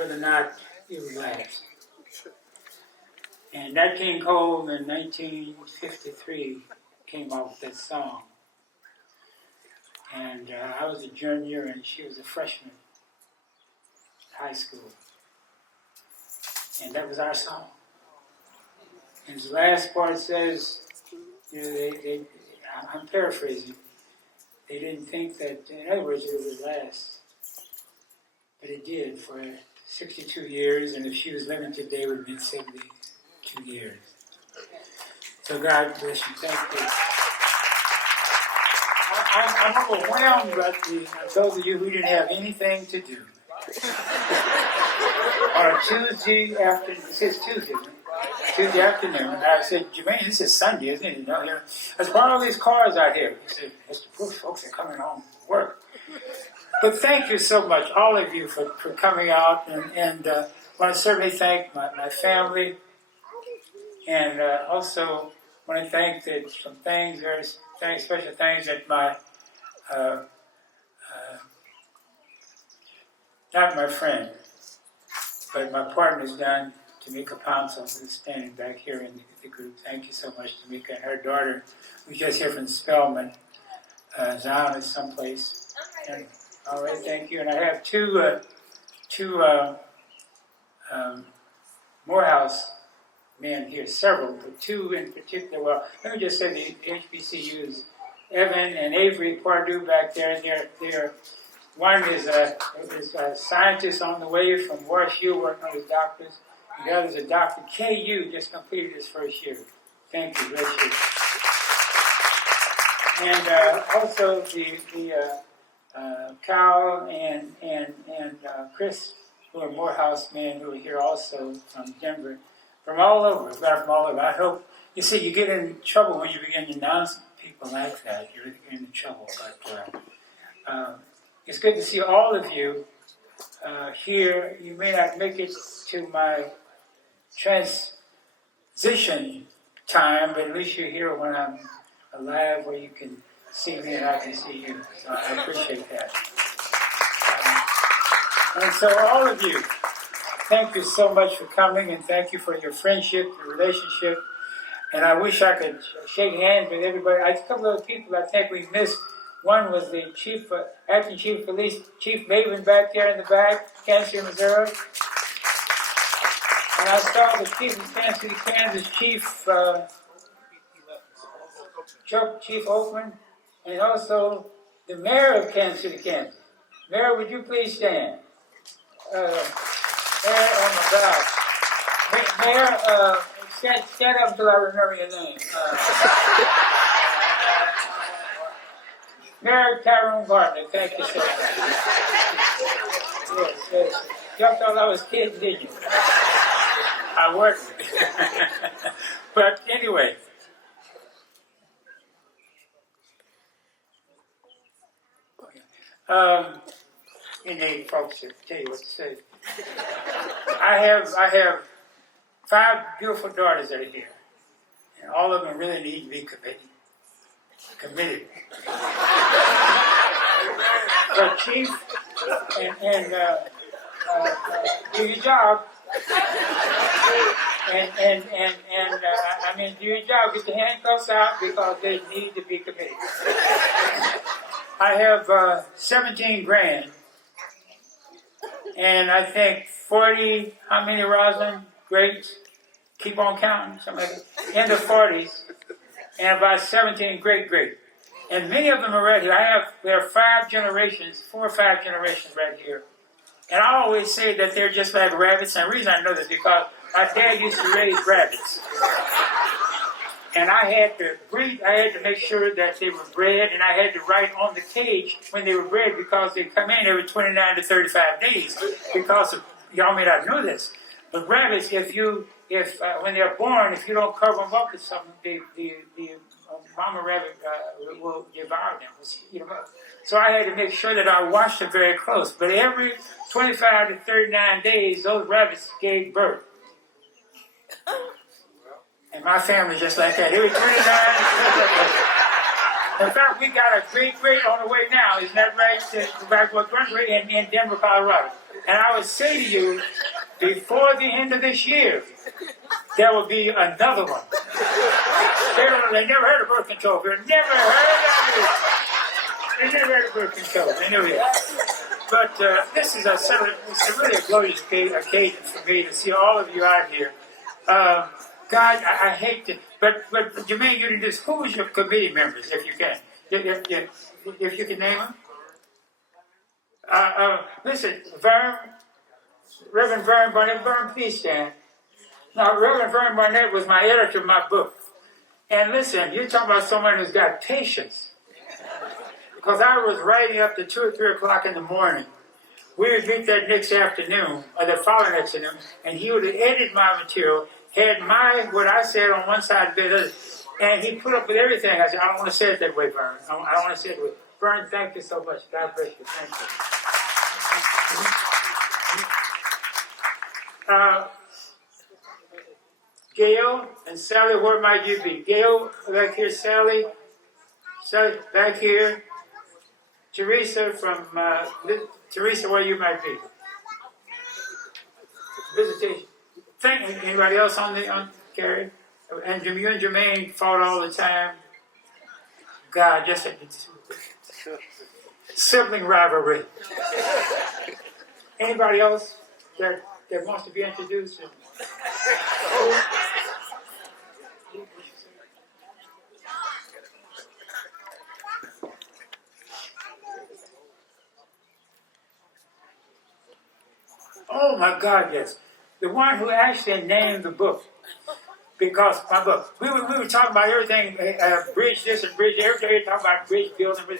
whether or not it would last. And Nat King Cole in 1953 came out with that song. And I was a junior and she was a freshman in high school. And that was our song. And the last part says, you know, I'm paraphrasing, they didn't think that, in other words, it would last. But it did for 62 years, and if she was living today, it would have been 72 years. So God bless you. Thank you. I'm overwhelmed by those of you who didn't have anything to do. On a Tuesday afternoon, this is Tuesday, Tuesday afternoon, I said, Jermaine, this is Sunday, isn't it? You know, there's all these cars out here. He said, Mr. Brooks, folks are coming home from work. But thank you so much, all of you, for coming out. And I want to certainly thank my family. And also want to thank some things, very special things that my, not my friend, but my partner's done, Tamika Ponson, who's standing back here in the group. Thank you so much, Tamika, and her daughter, who's just here from Spelman. Zion is someplace. And, all right, thank you. And I have two Morehouse men here, several, but two in particular. Well, let me just say the HBCUs, Evan and Avery Pardue back there. They're one is a scientist on the way from WashU working on his doctors. The other is a doctor. KU just completed his first year. Thank you, bless you. And also the Kyle and Chris, who are Morehouse men, who are here also from Denver, from all over. I hope, you see, you get in trouble when you begin to announce people like that. You really get into trouble. But it's good to see all of you here. You may not make it to my transition time, but at least you're here when I'm alive, where you can see me and I can see you. So I appreciate that. And so all of you, thank you so much for coming, and thank you for your friendship, your relationship. And I wish I could shake hands with everybody. A couple of people I think we missed. One was the acting chief of police, Chief Maven back there in the back, Kansas City, Missouri. And I saw the chief of Kansas City, Kansas, Chief Oakman, and also the mayor of Kansas City, Kansas. Mayor, would you please stand? Mayor, oh my God. Mayor, stand up until I remember your name. Mayor Tyrone Gardner, thank you so much. Yes. You thought I was kidding, didn't you? I worked. But anyway. You need folks to tell you what to say. I have 5 beautiful daughters that are here, and all of them really need to be committed. So, Chief, and do your job. I mean, do your job. Get the handcuffs out because they need to be committed. I have 17 grand, and I think 40. How many, Rosalind? Greats. Keep on counting. Something like that. In the 40s, and about 17 great. And many of them are right here. There are 4 or 5 generations right here. And I always say that they're just like rabbits. And the reason I know this is because my dad used to raise rabbits. And I had to breed, I had to make sure that they were bred, and I had to write on the cage when they were bred because they come in every 29 to 35 days. Because of, y'all may not know this, but rabbits, when they're born, if you don't cover them up with something, the mama rabbit will devour them, eat them up. So I had to make sure that I watched them very close. But every 25 to 39 days, those rabbits gave birth. And my family just like that. Every 29, In fact, we got a great on the way now. Isn't that right? Back with in Denver, Colorado. And I would say to you, before the end of this year, there will be another one. They never heard of birth control. They never heard of it. They never heard of birth control. They knew it. But this is it's really a glorious occasion for me to see all of you out here. God, I hate to, but Jermaine, you did this. Who was your committee members, if you can? If you can name them? Listen, Reverend Vern Barnett. Vern, please stand. Now, Reverend Vern Barnett was my editor of my book. And listen, you're talking about someone who's got patience. Because I was writing up to 2 or 3 o'clock in the morning. We would meet that next afternoon, or the following afternoon, and he would edit my material, had what I said on one side of the bed, and he put up with everything. I said, I don't want to say it that way, Vern. I don't want to say it that way. Vern, thank you so much. God bless you. Thank you. Gail and Sally, where might you be? Gail, back here. Sally, back here. Teresa Teresa, where you might be. Visitation. Anybody else on Carrie? And you and Jermaine fought all the time. God, just a sibling rivalry. Anybody else that wants to be introduced? Oh my God, yes. The one who actually named the book. Because my book, we were talking about everything, bridge this and bridge, every day talking about bridge building.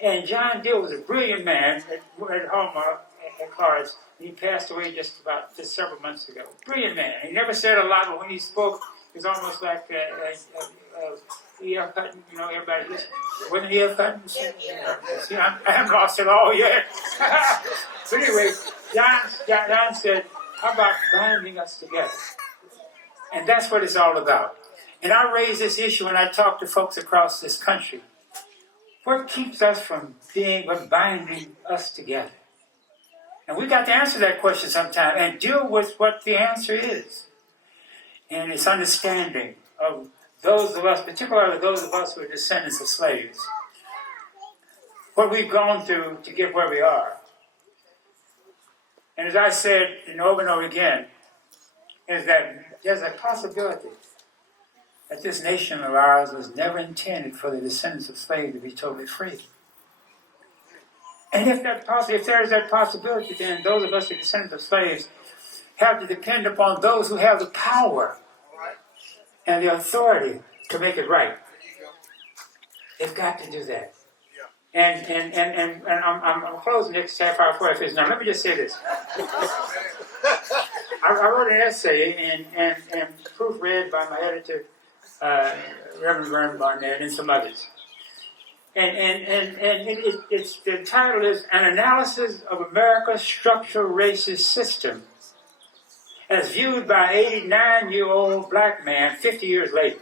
And John Dill was a brilliant man at home at Clarence. He passed away just several months ago. Brilliant man. He never said a lot, but when he spoke, it was almost like E.F. Hutton, everybody listened. Wasn't E.F. Hutton? See, I haven't lost it all yet. But anyway, John said, how about binding us together? And that's what it's all about. And I raise this issue when I talk to folks across this country. What keeps us from binding us together? And we got to answer that question sometime and deal with what the answer is. And it's understanding of those of us, particularly those of us who are descendants of slaves, what we've gone through to get where we are. And as I said over and over again, is that there's a possibility that this nation of ours was never intended for the descendants of slaves to be totally free. And if there's that possibility, then those of us who are descendants of slaves have to depend upon those who have the power and the authority to make it right. They've got to do that. And I'm closing next half hour before I finish. Now let me just say this. I wrote an essay and proofread by my editor, Reverend Vern Barnett, and some others. It's the title is An Analysis of America's Structural Racist System as viewed by an 89-year-old black man 50 years later.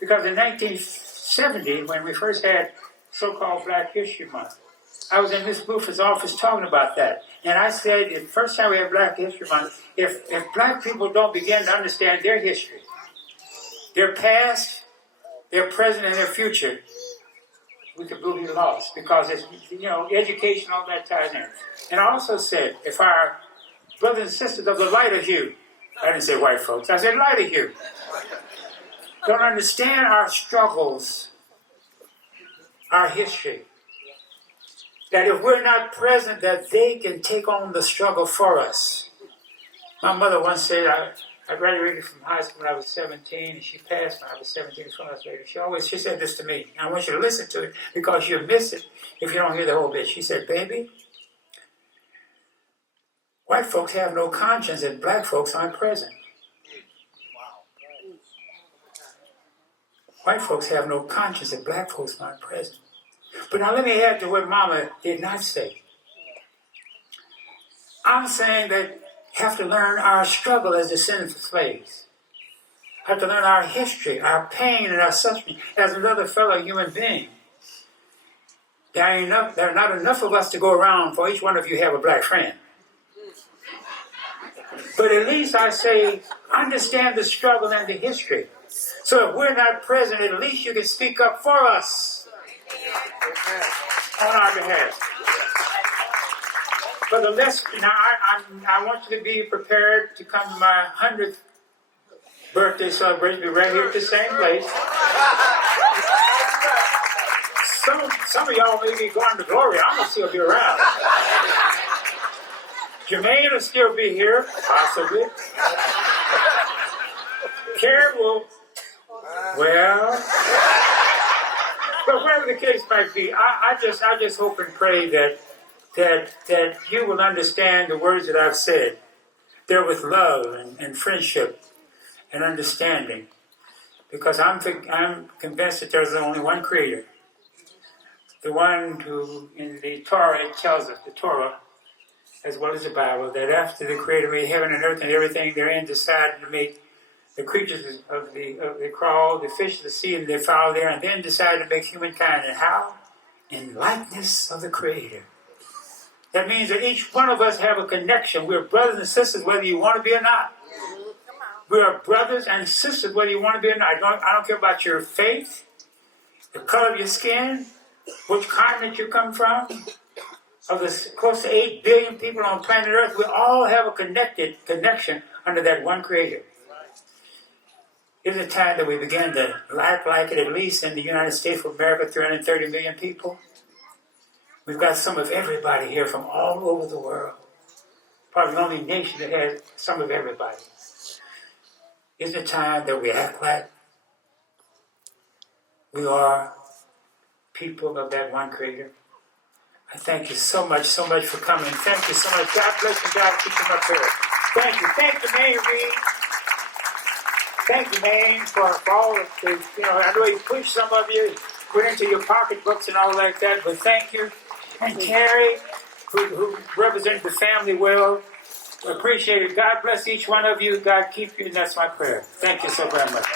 Because in 1970, when we first had so-called Black History Month, I was in Miss Buford's office talking about that. And I said, the first time we have Black History Month, if black people don't begin to understand their history, their past, their present, and their future, we could be lost. Because it's, education, all that ties in. And I also said, if our brothers and sisters of the lighter hue, I didn't say white folks, I said lighter hue, don't understand our struggles, our history, that if we're not present, that they can take on the struggle for us. My mother once said, I graduated from high school when I was 17, and she passed when I was 17 months later. She said this to me, and I want you to listen to it, because you'll miss it if you don't hear the whole bit. She said, baby, white folks have no conscience and black folks aren't present. White folks have no conscience and black folks aren't present. But now let me add to what Mama did not say. I'm saying that we have to learn our struggle as descendants of slaves. have to learn our history, our pain, and our suffering as another fellow human being. There are not enough of us to go around for each one of you have a black friend. But at least I say, understand the struggle and the history. So if we're not present, at least you can speak up for us on our behalf. For the list, now I want you to be prepared to come to my 100th birthday celebration. Be right here at the same place. Some of y'all may be going to glory. I'm going to still be around. Jermaine will still be here, possibly. Karen will, well, but whatever the case might be, I just hope and pray that you will understand the words that I've said. They're with love and friendship and understanding, because I'm convinced that there's only one Creator, the one who in the Torah it tells us, the Torah, as well as the Bible, that after the Creator made heaven and earth and everything therein, decided to make the creatures of the crawl, the fish of the sea, and the fowl there, and then decided to make humankind. And how? In likeness of the Creator. That means that each one of us have a connection. We're brothers and sisters, whether you want to be or not. We are brothers and sisters, whether you want to be or not. I don't care about your faith, the color of your skin, which continent you come from. Of the close to 8 billion people on planet Earth, we all have a connection under that one Creator. It's a time that we begin to act like it, at least in the United States of America, 330 million people. We've got some of everybody here from all over the world. Probably the only nation that has some of everybody. It's a time that we act like we are people of that one Creator. I thank you so much for coming. Thank you so much. God bless you. God keep you up here. Thank you. Thank you, Mayor Reed. Thank you, man, for all of the, I know you pushed some of you, put into your pocketbooks and all like that, but thank you. And Terry, who represented the family well, appreciate it. God bless each one of you. God keep you, and that's my prayer. Thank you so very much.